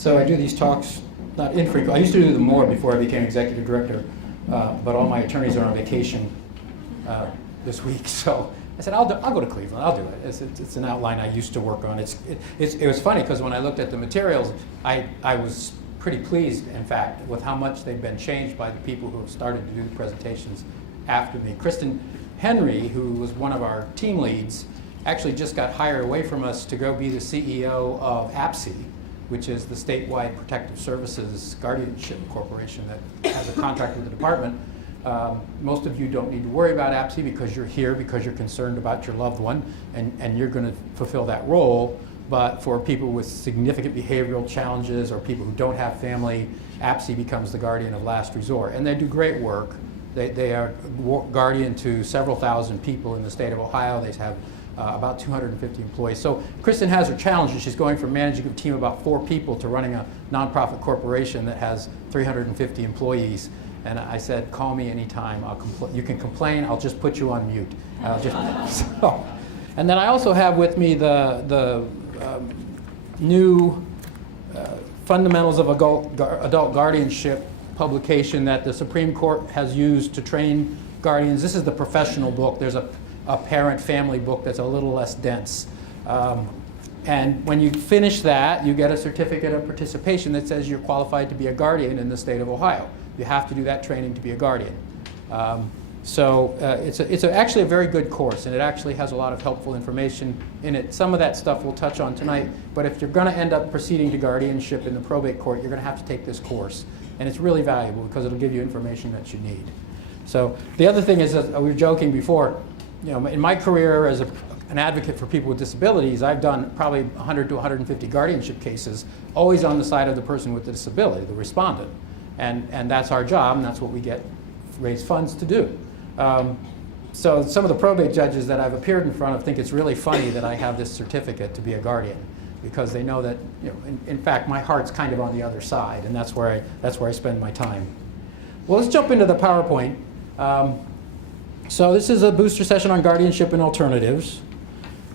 So I do these talks, not infrequently. I used to do them more before I became executive director, but all my attorneys are on vacation this week. So I said, I'll go to Cleveland. I'll do it. It's an outline I used to work on. It was funny because when I looked at the materials, I was pretty pleased, in fact, with how much they've been changed by the people who have started to do the presentations after me. Kristen Henry, who was one of our team leads, actually just got hired away from us to go be the CEO of APSI, which is the statewide protective services guardianship corporation that has a contract with the department. Most of you don't need to worry about APSI because you're here because you're concerned about your loved one and you're going to fulfill that role. But for people with significant behavioral challenges or people who don't have family, APSI becomes the guardian of last resort. And they do great work. They are guardian to several thousand people in the state of Ohio. They have about 250 employees. So Kristen has her challenges. She's going from managing a team of about 4 people to running a nonprofit corporation that has 350 employees. And I said, call me anytime. You can complain. I'll just put you on mute. And then I also have with me the new Fundamentals of Adult Guardianship publication that the Supreme Court has used to train guardians. This is the professional book. There's a parent-family book that's a little less dense. And when you finish that, you get a certificate of participation that says you're qualified to be a guardian in the state of Ohio. You have to do that training to be a guardian. It's actually a very good course, and it actually has a lot of helpful information in it. Some of that stuff we'll touch on tonight, but if you're going to end up proceeding to guardianship in the probate court, you're going to have to take this course. And it's really valuable because it'll give you information that you need. So the other thing is, that we were joking before, in my career as an advocate for people with disabilities, I've done probably 100 to 150 guardianship cases, always on the side of the person with the disability, the respondent. And that's our job, and that's what we raise funds to do. So some of the probate judges that I've appeared in front of think it's really funny that I have this certificate to be a guardian, because they know that, in fact, my heart's kind of on the other side, and that's where I spend my time. Well, let's jump into the PowerPoint. So this is a booster session on guardianship and alternatives.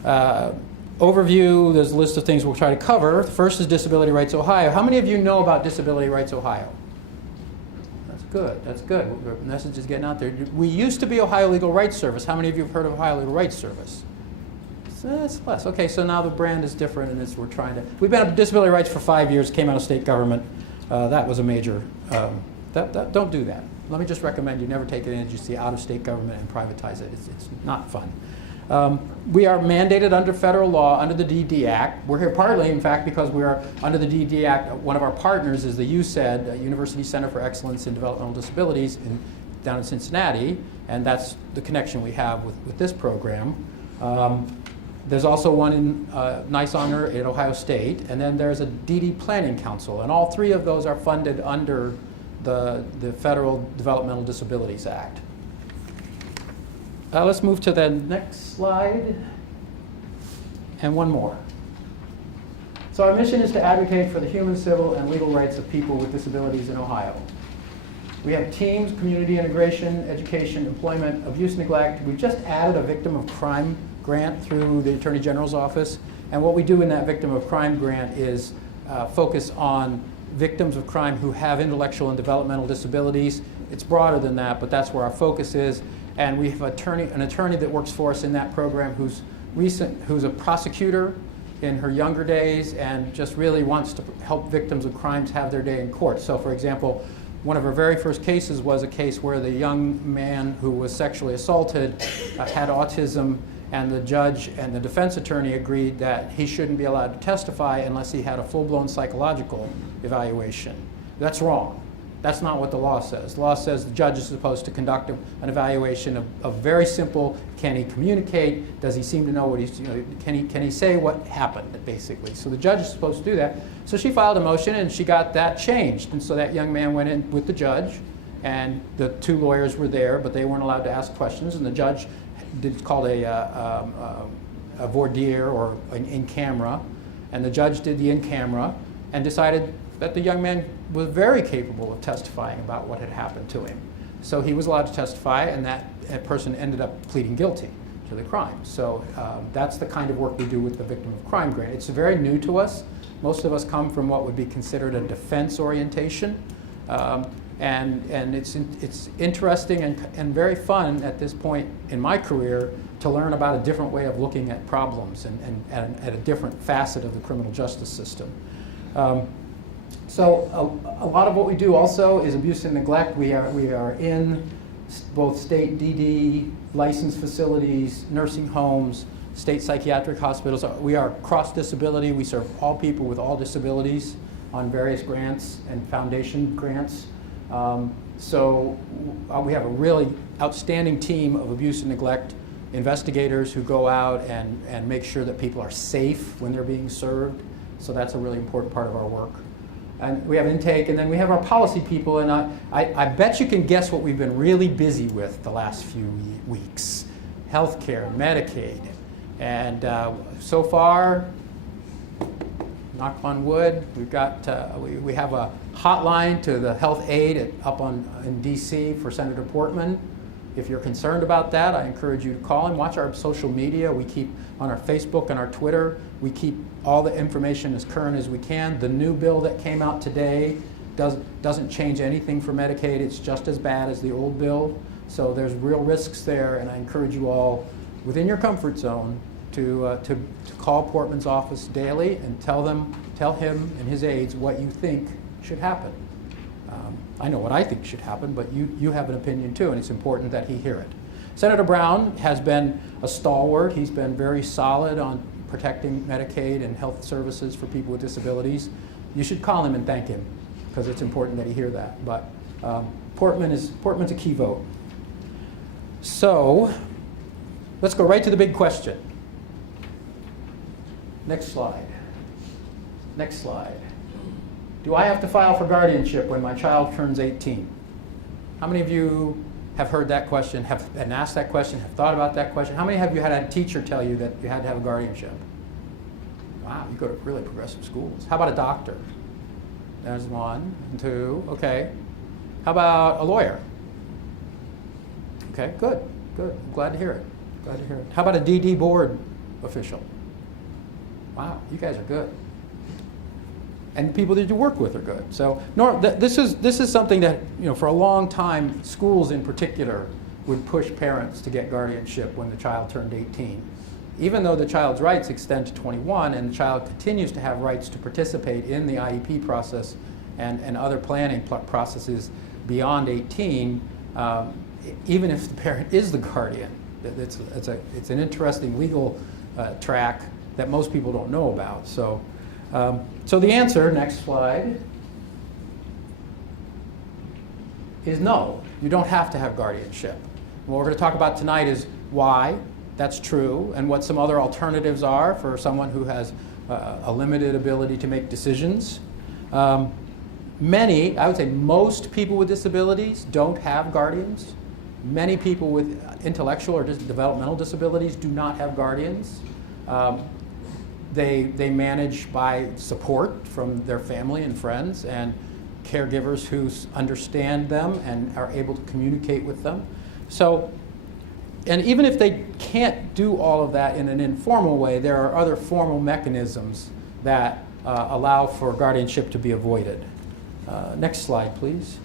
Overview, there's a list of things we'll try to cover. The first is Disability Rights Ohio. How many of you know about Disability Rights Ohio? That's good, that's good. The message is getting out there. We used to be Ohio Legal Rights Service. How many of you have heard of Ohio Legal Rights Service? It's less. Okay, so now the brand is different, and we've been up disability rights for 5 years, came out of state government. That was a major, don't do that. Let me just recommend you never take an agency out of state government and privatize it. It's not fun. We are mandated under federal law, under the DD Act. We're here partly, in fact, because we are under the DD Act. One of our partners is the UCED, University Center for Excellence in Developmental Disabilities down in Cincinnati, and that's the connection we have with this program. There's also one in Nice Honor at Ohio State, and then there's a DD Planning Council, and all 3 of those are funded under the Federal Developmental Disabilities Act. Let's move to the next slide, and one more. So our mission is to advocate for the human, civil, and legal rights of people with disabilities in Ohio. We have teams, community integration, education, employment, abuse, neglect. We've just added a victim of crime grant through the Attorney General's office. And what we do in that victim of crime grant is focus on victims of crime who have intellectual and developmental disabilities. It's broader than that, but that's where our focus is. And we have an attorney that works for us in that program who's a prosecutor in her younger days and just really wants to help victims of crimes have their day in court. So for example, one of her very first cases was a case where the young man who was sexually assaulted had autism, and the judge and the defense attorney agreed that he shouldn't be allowed to testify unless he had a full-blown psychological evaluation. That's wrong. That's not what the law says. The law says the judge is supposed to conduct an evaluation of very simple, can he communicate? Does he seem to know what he's, can he say what happened, basically? So the judge is supposed to do that. So she filed a motion and she got that changed. And so that young man went in with the judge, and the 2 lawyers were there, but they weren't allowed to ask questions, and the judge did called a voir dire, or an in-camera, and the judge did the in-camera and decided that the young man was very capable of testifying about what had happened to him. So he was allowed to testify, and that person ended up pleading guilty. to the crime. So that's the kind of work we do with the Victim of Crime Grant. It's very new to us. Most of us come from what would be considered a defense orientation. And it's interesting and very fun at this point in my career to learn about a different way of looking at problems and at a different facet of the criminal justice system. So a lot of what we do also is abuse and neglect. We are in both state DD, licensed facilities, nursing homes, state psychiatric hospitals. We are cross-disability. We serve all people with all disabilities on various grants and foundation grants. So we have a really outstanding team of abuse and neglect investigators who go out and make sure that people are safe when they're being served. So that's a really important part of our work. And we have intake, and then we have our policy people, and I bet you can guess what we've been really busy with the last few weeks. Healthcare, Medicaid, and so far, knock on wood, we've got, we have a hotline to the health aide up in DC for Senator Portman. If you're concerned about that, I encourage you to call him. Watch our social media. We keep on our Facebook and our Twitter. We keep all the information as current as we can. The new bill that came out today doesn't change anything for Medicaid. It's just as bad as the old bill. So there's real risks there, and I encourage you all, within your comfort zone, to call Portman's office daily and tell him and his aides what you think should happen. I know what I think should happen, but you have an opinion too, and it's important that he hear it. Senator Brown has been a stalwart. He's been very solid on protecting Medicaid and health services for people with disabilities. You should call him and thank him, because it's important that he hear that. But Portman's a key vote. So let's go right to the big question. Next slide. Next slide. Do I have to file for guardianship when my child turns 18? How many of you have heard that question, have been asked that question, have thought about that question? How many have you had a teacher tell you that you had to have a guardianship? Wow, you go to really progressive schools. How about a doctor? There's one and two, okay. How about a lawyer? Okay, good. I'm glad to hear it. How about a DD board official? Wow, you guys are good. And people that you work with are good. So this is something that, for a long time, schools in particular would push parents to get guardianship when the child turned 18. Even though the child's rights extend to 21 and the child continues to have rights to participate in the IEP process and other planning processes beyond 18, even if the parent is the guardian. It's an interesting legal track that most people don't know about. So the answer, next slide, is no. You don't have to have guardianship. What we're going to talk about tonight is why that's true and what some other alternatives are for someone who has a limited ability to make decisions. Many, I would say most people with disabilities don't have guardians. Many people with intellectual or developmental disabilities do not have guardians. They manage by support from their family and friends and caregivers who understand them and are able to communicate with them. So, and even if they can't do all of that in an informal way, there are other formal mechanisms that allow for guardianship to be avoided. Next slide, please.